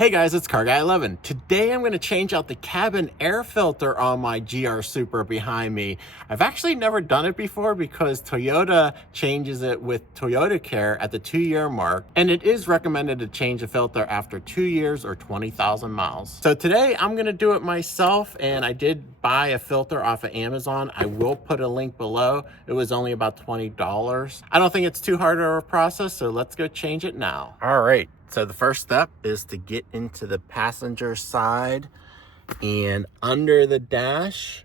Hey guys, it's Car Guy 11. Today I'm going to change out the cabin air filter on my GR Supra behind me. I've actually never done it before because Toyota changes it with Toyota Care at the 2-year mark, and it is recommended to change the filter after 2 years or 20,000 miles. So today I'm going to do it myself, and I did buy a filter off of Amazon. I will put a link below. It was only about $20. I don't think it's too hard of a process, so let's go change it now. All right. So the first step is to get into the passenger side, and under the dash,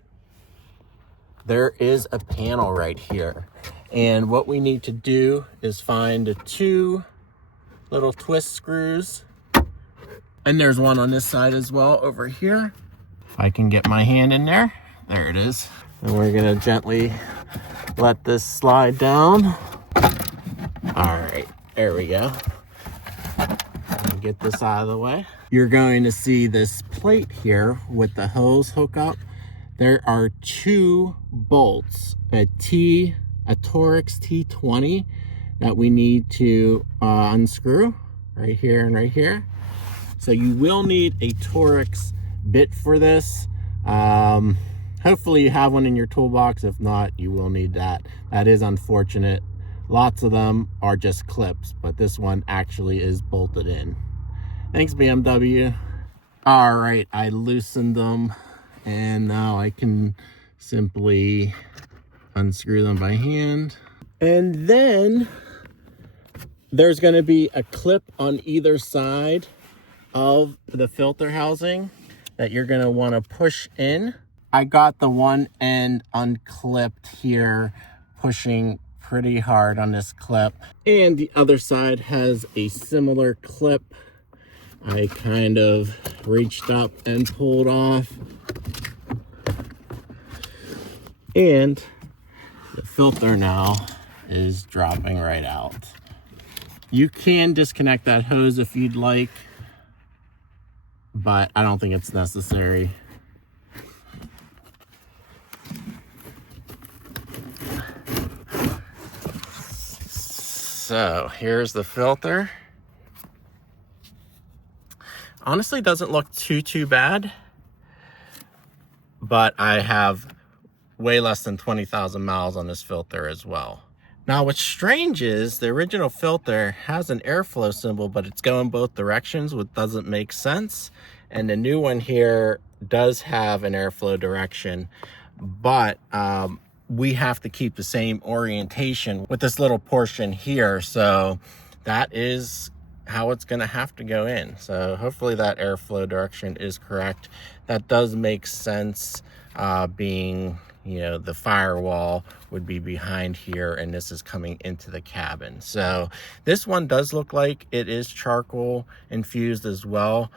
there is a panel right here. And what we need to do is find the 2 little twist screws. And there's one on this side as well over here. If I can get my hand in there, there it is. And we're gonna gently let this slide down. All right, there we go. Get this out of the way. You're going to see this plate here with the hose hookup. There are 2 bolts, a Torx T20 that we need to unscrew right here and right here. So you will need a Torx bit for this. Hopefully you have one in your toolbox. If not, you will need that. That is unfortunate. Lots of them are just clips, but this one actually is bolted in. Thanks, BMW. All right, I loosened them, and now I can simply unscrew them by hand. And then there's going to be a clip on either side of the filter housing that you're going to want to push in. I got the one end unclipped here, pushing pretty hard on this clip, and the other side has a similar clip. I kind of reached up and pulled off, and the filter now is dropping right out. You can disconnect that hose if you'd like, but I don't think it's necessary. So here's the filter. Honestly, doesn't look too bad, but I have way less than 20,000 miles on this filter as well. Now, what's strange is the original filter has an airflow symbol, but it's going both directions, which doesn't make sense. And the new one here does have an airflow direction, but we have to keep the same orientation with this little portion here. So that is how it's going to have to go in. So hopefully that airflow direction is correct. That does make sense, being, you know, the firewall would be behind here and this is coming into the cabin. So this one does look like it is charcoal infused as well.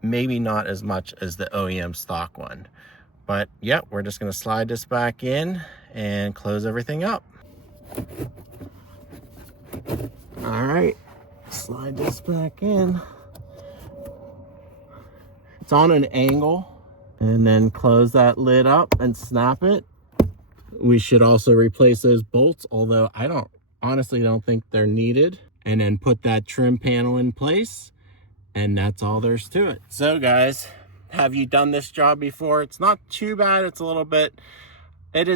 Maybe not as much as the OEM stock one, but yeah, we're just going to slide this back in and close everything up. All right. Slide this back in. It's on an angle, and then close that lid up and snap it. We should also replace those bolts, although I honestly don't think they're needed. And then put that trim panel in place, and that's all there's to it. So guys, have you done this job before? It's not too bad. It is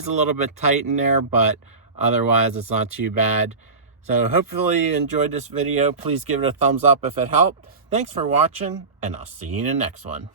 a little bit tight in there, but otherwise it's not too bad. So hopefully you enjoyed this video. Please give it a thumbs up if it helped. Thanks for watching, and I'll see you in the next one.